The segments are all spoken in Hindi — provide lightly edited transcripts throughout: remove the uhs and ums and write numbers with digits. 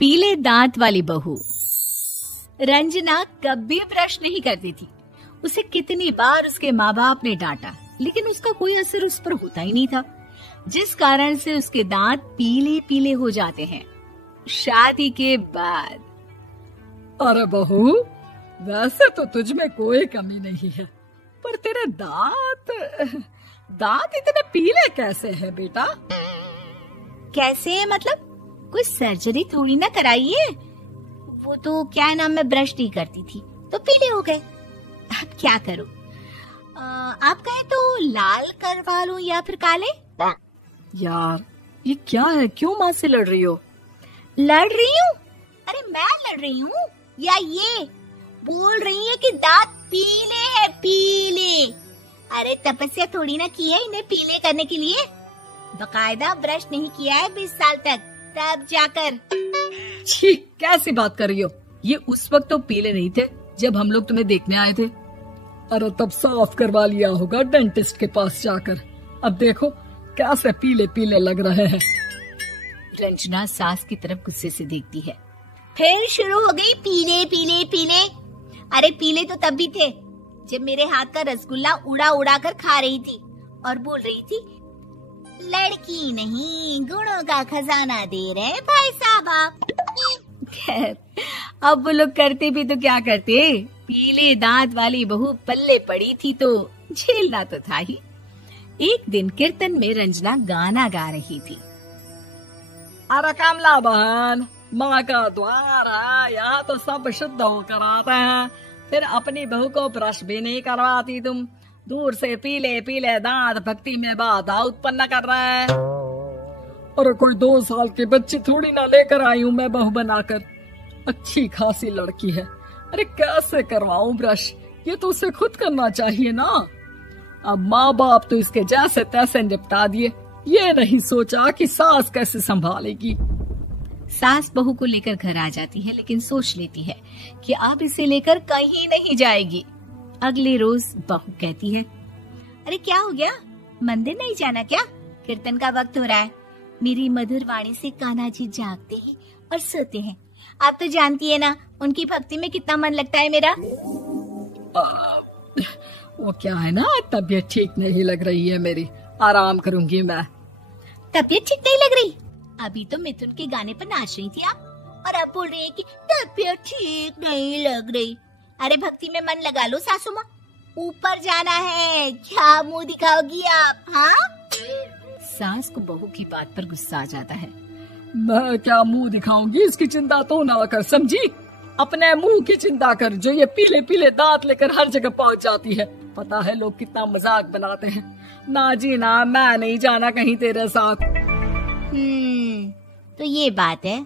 पीले दांत वाली बहू। रंजना कभी ब्रश नहीं करती थी। उसे कितनी बार उसके माँ बाप ने डांटा, लेकिन उसका कोई असर उस पर होता ही नहीं था, जिस कारण से उसके दांत पीले पीले हो जाते हैं। शादी के बाद। अरे बहू, वैसे तो तुझ में कोई कमी नहीं है, पर तेरे दांत इतने पीले कैसे हैं बेटा? कैसे मतलब? कोई सर्जरी थोड़ी ना कराई है। वो तो क्या नाम, मैं ब्रश नहीं करती थी तो पीले हो गए। अब क्या करूं? आप कहें तो लाल करवा लूं या फिर काले? यार ये क्या है, क्यों माँ से लड़ रही हो? लड़ रही हूँ? अरे मैं लड़ रही हूँ या ये बोल रही है कि दांत पीले हैं, पीले। अरे तपस्या थोड़ी ना की है इन्हें पीले करने के लिए। बकायदा ब्रश नहीं किया है 20 साल तक, तब जाकर। छी, कैसी बात कर रही हो? ये उस वक्त तो पीले नहीं थे जब हम लोग तुम्हें देखने आए थे। अरे तब साफ करवा लिया होगा डेंटिस्ट के पास जाकर। अब देखो कैसे पीले पीले लग रहे हैं। रंजना सास की तरफ गुस्से से देखती है। फिर शुरू हो गई पीले पीले पीले। अरे पीले तो तब भी थे जब मेरे हाथ का रसगुल्ला उड़ा उड़ा कर खा रही थी और बोल रही थी, लड़की नहीं गुणों का खजाना दे रहे भाई साहब। खैर अब वो लोग करते भी तो क्या करते, पीले दांत वाली बहू पल्ले पड़ी थी तो झेलना तो था ही। एक दिन कीर्तन में रंजना गाना गा रही थी। अरे कमला बहन, माँ का द्वार है, यहाँ तो सब शुद्ध होकर आते हैं, फिर अपनी बहू को ब्रश भी नहीं करवाती तुम। दूर से पीले पीले दांत भक्ति में बाधा उत्पन्न कर रहे हैं। और कोई 2 साल के बच्चे थोड़ी ना लेकर आई हूँ मैं बहू बनाकर। अच्छी खासी लड़की है, अरे कैसे करवाऊं ब्रश? ये तो उसे खुद करना चाहिए ना। अब माँ बाप तो इसके जैसे तैसे निपटा दिए, ये नहीं सोचा कि सास कैसे संभालेगी। सास बहू को लेकर घर आ जाती है, लेकिन सोच लेती है कि अब इसे लेकर कहीं नहीं जाएगी। अगले रोज बहू कहती है, अरे क्या हो गया, मंदिर नहीं जाना क्या? कीर्तन का वक्त हो रहा है। मेरी मधुर वाणी से कान्हा जी जागते हैं और सोते हैं। आप तो जानती है ना उनकी भक्ति में कितना मन लगता है मेरा। वो क्या है ना, तबीयत ठीक नहीं लग रही है मेरी, आराम करूंगी मैं। तबीयत ठीक नहीं लग रही? अभी तो मिथुन के गाने पर नाच रही थी आप, और अब बोल रही है कि तबीयत ठीक नहीं लग रही। अरे भक्ति में मन लगा लो सासू माँ, ऊपर जाना है, क्या मुंह दिखाओगी आप? हाँ? सास को बहू की बात पर गुस्सा आ जाता है। मैं क्या मुंह दिखाऊंगी, इसकी चिंता तो ना कर, समझी? अपने मुंह की चिंता कर, जो ये पीले पीले दांत लेकर हर जगह पहुंच जाती है। पता है लोग कितना मजाक बनाते हैं। ना जी ना, मैं नहीं जाना कहीं तेरे साथ। तो ये बात है,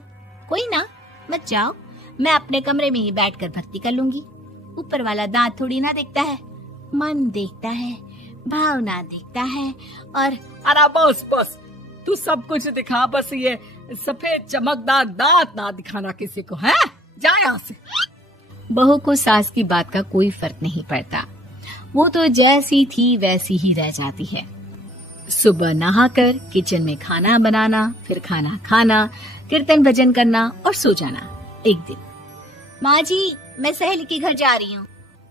कोई ना, मत जाओ, मैं अपने कमरे में ही बैठकर भक्ति कर लूंगी। ऊपर वाला दांत थोड़ी ना देखता है, मन देखता है, भावना देखता है। और अरे बस बस, तू सब कुछ दिखा, बस ये सफेद चमकदार दांत ना दिखाना किसी को, है? जा यहाँ से। बहू को सास की बात का कोई फर्क नहीं पड़ता, वो तो जैसी थी वैसी ही रह जाती है। सुबह नहाकर किचन में खाना बनाना, फिर खाना खाना, कीर्तन भजन करना और सो जाना। एक दिन, माँ जी मैं सहेली के घर जा रही हूँ,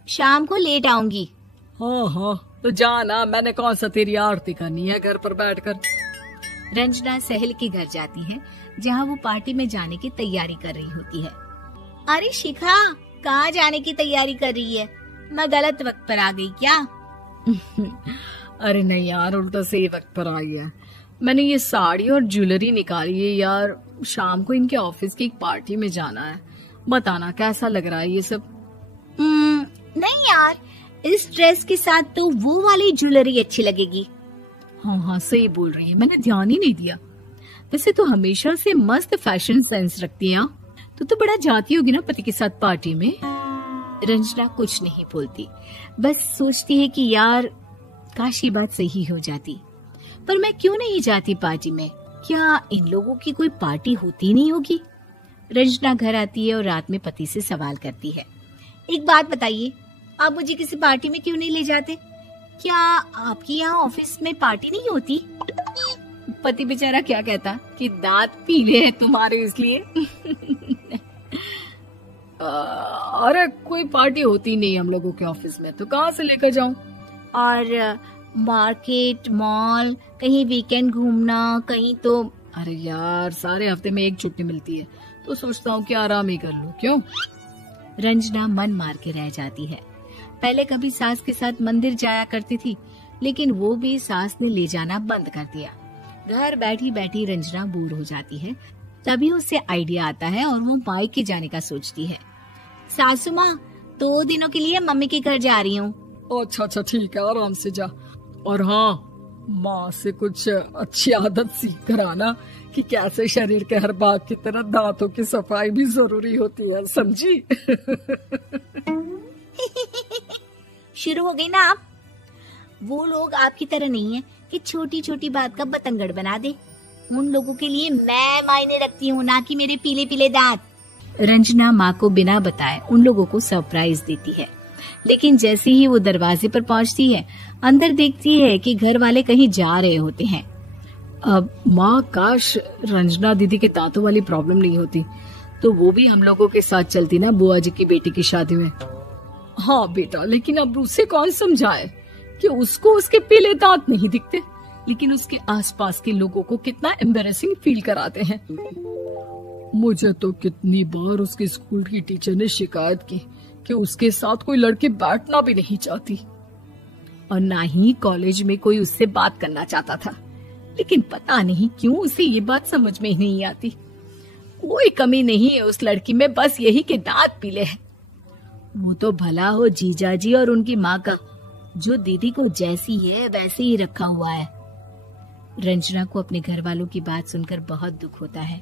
शाम को लेट आऊंगी। हाँ, तो जाना, मैंने कौन सा तेरी आरती करनी है घर पर बैठकर। रंजना सहेली के घर जाती है, जहाँ वो पार्टी में जाने की तैयारी कर रही होती है। अरे शिखा, कहाँ जाने की तैयारी कर रही है? मैं गलत वक्त पर आ गई क्या? अरे नहीं यार, उल्टा सही वक्त पर आई है। मैंने ये साड़ी और ज्वेलरी निकाली है यार, शाम को इनके ऑफिस की एक पार्टी में जाना है। बताना कैसा लग रहा है ये सब? नहीं यार, इस ड्रेस के साथ तो वो वाली ज्वेलरी अच्छी लगेगी। हाँ सही बोल रही है, मैंने ध्यान ही नहीं दिया। वैसे तो हमेशा से मस्त फैशन सेंस रखती है। तो बड़ा जाती होगी ना पति के साथ पार्टी में। रंजना कुछ नहीं बोलती, बस सोचती है कि यार काश ये बात सही हो जाती, पर मैं क्यों नहीं जाती पार्टी में? क्या इन लोगों की कोई पार्टी होती नहीं होगी? रंजना घर आती है और रात में पति से सवाल करती है, एक बात बताइए, आप मुझे किसी पार्टी में क्यों नहीं ले जाते? क्या आपके यहाँ ऑफिस में पार्टी नहीं होती? पति बेचारा क्या कहता कि दांत पीले हैं तुम्हारे इसलिए। अरे कोई पार्टी होती नहीं हम लोगों के ऑफिस में, तो कहाँ से लेकर जाऊं? और मार्केट, मॉल, कहीं वीकेंड घूमना, कहीं तो। अरे यार सारे हफ्ते में एक छुट्टी मिलती है, तो सोचता हूँ कि आराम ही कर लूं। क्यों? रंजना मन मार के रह जाती है। पहले कभी सास के साथ मंदिर जाया करती थी, लेकिन वो भी सास ने ले जाना बंद कर दिया। घर बैठी बैठी रंजना बोर हो जाती है। तभी उसे आइडिया आता है और वो मायके जाने का सोचती है। सासू माँ, 2 दिनों के लिए मम्मी के घर जा रही हूँ। अच्छा अच्छा ठीक है, आराम से जा। और हाँ, माँ से कुछ अच्छी आदत सीख कर आना कि कैसे शरीर के हर भाग की तरह दांतों की सफाई भी जरूरी होती है, समझी? शुरू हो गई ना आप। वो लोग आपकी तरह नहीं है कि छोटी छोटी बात का बतंगड़ बना दे। उन लोगों के लिए मैं मायने रखती हूँ, ना कि मेरे पीले पीले दांत। रंजना माँ को बिना बताए उन लोगों को सरप्राइज देती है, लेकिन जैसे ही वो दरवाजे पर पहुँचती है, अंदर देखती है कि घर वाले कहीं जा रहे होते हैं। अब माँ, काश रंजना दीदी के दांतों वाली प्रॉब्लम नहीं होती, तो वो भी हम लोगों के साथ चलती ना बुआ जी की बेटी की शादी में। हाँ बेटा, लेकिन अब उसे कौन समझाए कि उसको उसके पीले दांत नहीं दिखते, लेकिन उसके आसपास के लोगों को कितना एम्बैरेसिंग फील कराते हैं। मुझे तो कितनी बार उसके स्कूल की टीचर ने शिकायत की कि उसके साथ कोई लड़की बैठना भी नहीं चाहती, और ना ही कॉलेज में कोई उससे बात करना चाहता था। लेकिन पता नहीं क्यों उसे ये बात समझ में ही नहीं आती। कोई कमी नहीं है उस लड़की में, बस यही कि दांत पीले हैं। वो तो भला हो जीजा जी और उनकी माँ का, जो दीदी को जैसी है वैसे ही रखा हुआ है। रंजना को अपने घर वालों की बात सुनकर बहुत दुख होता है।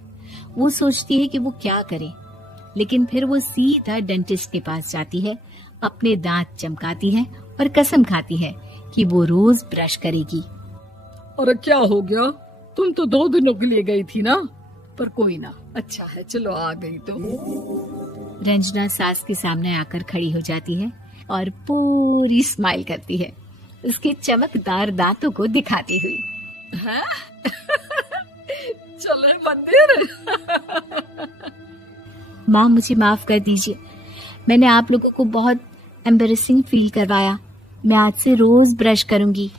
वो सोचती है कि वो क्या करे, लेकिन फिर वो सीधा डेंटिस्ट के पास जाती है, अपने दांत चमकाती है और कसम खाती है कि वो रोज ब्रश करेगी। अरे क्या हो गया? तुम तो 2 दिनों के लिए गई थी ना, पर कोई ना, अच्छा है, चलो आ गई तो। रंजना सास के सामने आकर खड़ी हो जाती है और पूरी स्माइल करती है, उसके चमकदार दांतों को दिखाती हुई। हैं? चले मंदिर? माँ, मुझे माफ कर दीजिए, मैंने आप लोगों को बहुत एम्बैरेसिंग फील करवाया। मैं आज से रोज ब्रश करूंगी।